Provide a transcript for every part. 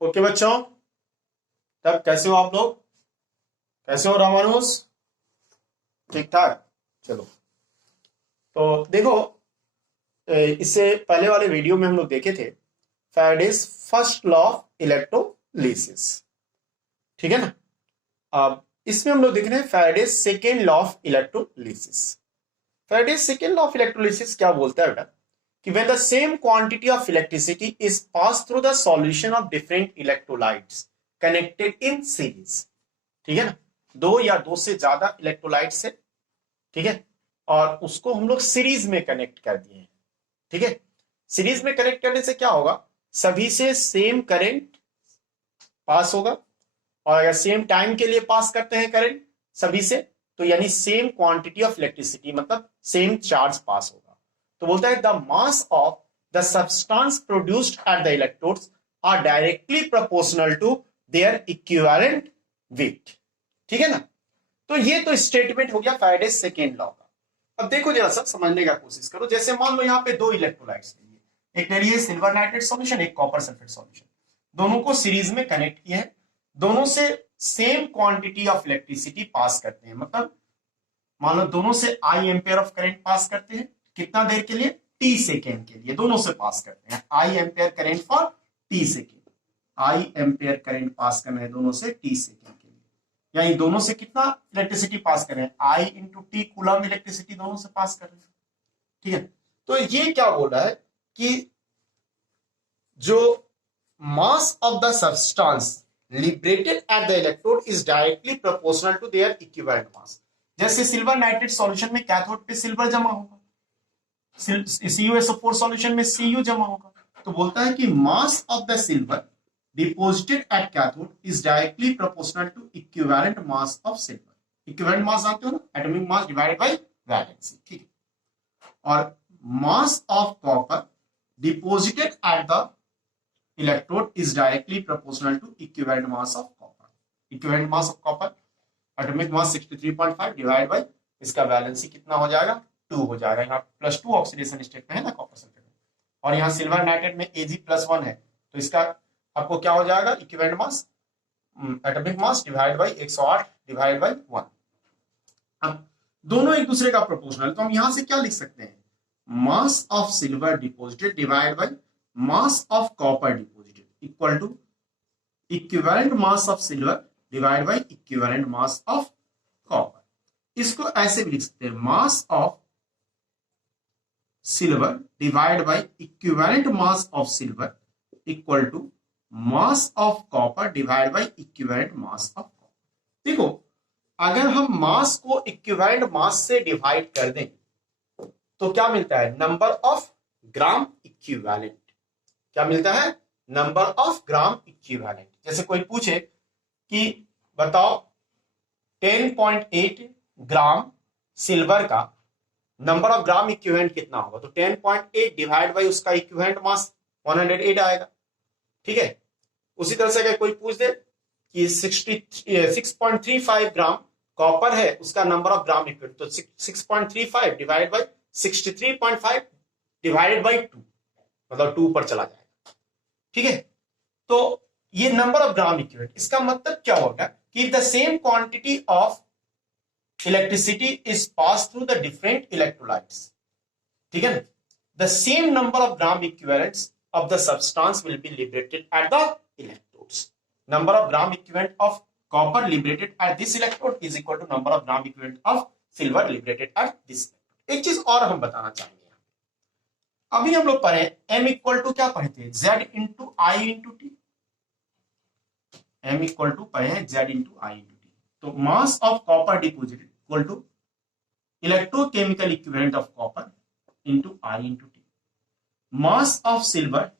Okay बच्चों, तब कैसे हो आप लोग? कैसे हो रामानुज? ठीक ठाक। चलो, तो देखो, इससे पहले वाले वीडियो में हम लोग देखे थे Faraday's first law of electrolysis. ठीक है ना? अब इसमें हम लोग देख रहे हैं Faraday's second law of electrolysis. Faraday's second law of electrolysis क्या बोलता है बेटा कि when the same quantity of electricity is passed through the solution of different electrolytes connected in series। ठीक है ना? दो या दो से ज्यादा इलेक्ट्रोलाइट से, ठीक है, और उसको हम लोग सीरीज में कनेक्ट कर दिए हैं। ठीक है, सीरीज में कनेक्ट करने से क्या होगा, सभी से सेम करंट पास होगा, और अगर सेम टाइम के लिए पास करते हैं करंट सभी से, तो यानी सेम क्वांटिटी ऑफ इलेक्ट्रिसिटी मतलब सेम चार्ज पास होगा। तो बोलता है the mass of the substance produced at the electrodes are directly proportional to their equivalent weight. ठीक है ना? तो ये तो स्टेटमेंट हो गया फैराडेज सेकेंड लॉ का। अब देखो जरा सा समझने का कोशिश करो। जैसे मान लो यहाँ पे दो इलेक्ट्रोलाइट्स ले लिए, एक ले लिए सिल्वर नाइट्रेट सॉल्यूशन, एक कॉपर सल्फेट सॉल्यूशन। दोनों को सीरीज में कनेक्ट किए हैं, दोनों से same quantity of electricity pass करते हैं। मतलब मान लो दोनों से आई एम्पेयर ऑफ करंट पास करते हैं। कितना देर के लिए? टी सेकेंड के लिए दोनों से पास करते हैं। I ampere current for T second, I ampere current pass करना है दोनों से टी सेकेंड के लिए। यानी दोनों से कितना इलेक्ट्रिसिटी पास कर रहे हैं? आई इंटू टी कूलम इलेक्ट्रिसिटी दोनों से पास कर रहे हैं। ठीक है, तो ये क्या बोल रहा है कि जो मास of the substance liberated at the electrode is directly proportional to their equivalent mass। जैसे सिल्वर नाइट्रेट सॉल्यूशन में कैथोड पे सिल्वर जमा होगा, CuSO4 सॉल्यूशन में Cu जमा होगा। तो बोलता है कि mass of the silver deposited at cathode is directly proportional to equivalent mass of silver. Equivalent mass जानते हो ना, atomic mass divided by valency. ठीक है, और mass of copper deposited at the electrode is directly proportional to equivalent mass of copper। equivalent mass of copper atomic mass 63.5 divided by इसका valency कितना हो जाएगा? 2 हो जाएगा। यहाँ +2 ऑक्सीडेशन स्टेट में है ना कॉपर सल्फेट में, और यहाँ सिल्वर नाइट्रेट में Ag+1 है, तो इसका आपको क्या हो जाएगा? Equivalent mass atomic mass divide by 108 divide by 1। अब दोनों एक दूसरे का प्रोपोर्शनल, तो हम यहां से क्या लिख सकते हैं? मास of silver deposited divide by mass of copper deposited equal to equivalent mass of silver divided by equivalent mass of copper। इसको ऐसे भी लिख सकते हैं, mass of silver divided by equivalent mass of silver equal to mass of copper divided by equivalent mass of copper। देखो, अगर हम मास को इक्विवेलेंट मास से डिवाइड कर दें तो क्या मिलता है? Number of gram equivalent. क्या मिलता है? Number of gram equivalent. जैसे कोई पूछे कि बताओ 10.8 ग्राम सिल्वर का नंबर ऑफ ग्राम इक्विवेलेंट कितना होगा, तो 10.8 डिवाइड बाय उसका इक्विवेलेंट मास 108 आएगा। ठीक है, उसी तरह से अगर कोई पूछ दे कि 6.35 ग्राम कॉपर है, उसका नंबर ऑफ ग्राम इक्विवेलेंट, तो 6.35 डिवाइड बाय 63.5 डिवाइडेड बाय 2, मतलब 2 पर चला जाएगा। ठीक है, तो ये नंबर ऑफ ग्राम इक्विवेलेंट, इसका मतलब क्या होगा कि the same quantity of electricity is pass through the different electrolytes. ठीक है ना, the same number of gram equivalents of the substance will be liberated at the electrodes. Number of gram equivalent of copper liberated at this electrode is equal to number of gram equivalent of silver liberated at this. एक चीज और हम बताना चाहेंगे, अभी हम लोग पढ़े m इक्वल टू क्या पढ़े थे? Z into I into T. m equal to पढ़े हैं Z into I into T. तो mass of copper deposited equal to electrochemical equivalent of copper into I into T. Mass of silver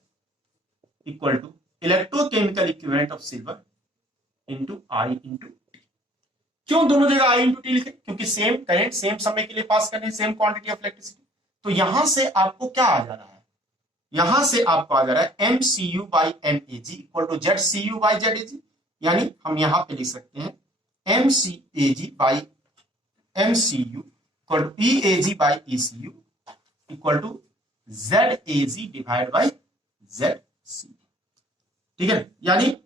equal to electrochemical equivalent of silver into I into T. क्यों दोनों जगह आई into T लिखे? क्योंकि same current same समय के लिए पास करने, same quantity of electricity. तो यहां से आपको क्या आ जा रहा है? यहां से आपको आ जा रहा है MCU by MAG equal to ZCU by ZAG। यानी हम यहां पे लिख सकते हैं MCAG by MCU equal to EAG by ECU equal to ZAG divide by ZCU। ठीक है, यानी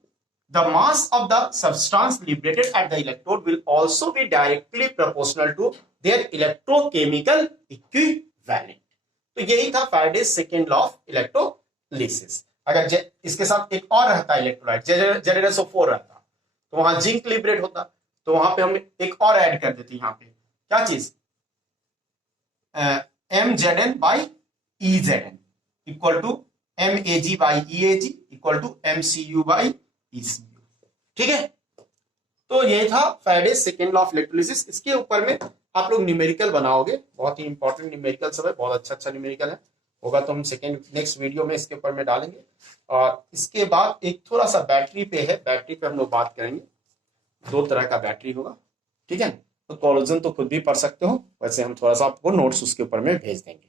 the mass of the substance liberated at the electrode will also be directly proportional to their electrochemical equivalent. तो यही था Faraday's second law of electrolysis. अगर इसके साथ एक और रहता इलेक्ट्रोलाइट ZnSO4 रहता तो वहां जिंक लिबरेट होता, तो वहां पे हम एक और ऐड कर देते, यहाँ पे क्या चीज MZn by EZn equal to MAg by EAg equal to MCU by ECU। ठीक है, तो ये था Faraday's second law of electrolysis. इसके ऊपर में आप लोग न्यूमेरिकल बनाओगे, बहुत ही इंपॉर्टेंट न्यूमेरिकल सब है, बहुत अच्छा न्यूमेरिकल है, होगा तो हम नेक्स्ट वीडियो में इसके ऊपर में डालेंगे। और इसके बाद एक थोड़ा सा बैटरी पे है, बैटरी पे हम लोग बात करेंगे। 2 तरह का बैटरी होगा, ठीक है, तो कोलोजन तो खुद भी पढ़ सकते हो, वैसे हम थोड़ा सा आपको नोट्स उसके ऊपर में भेज देंगे।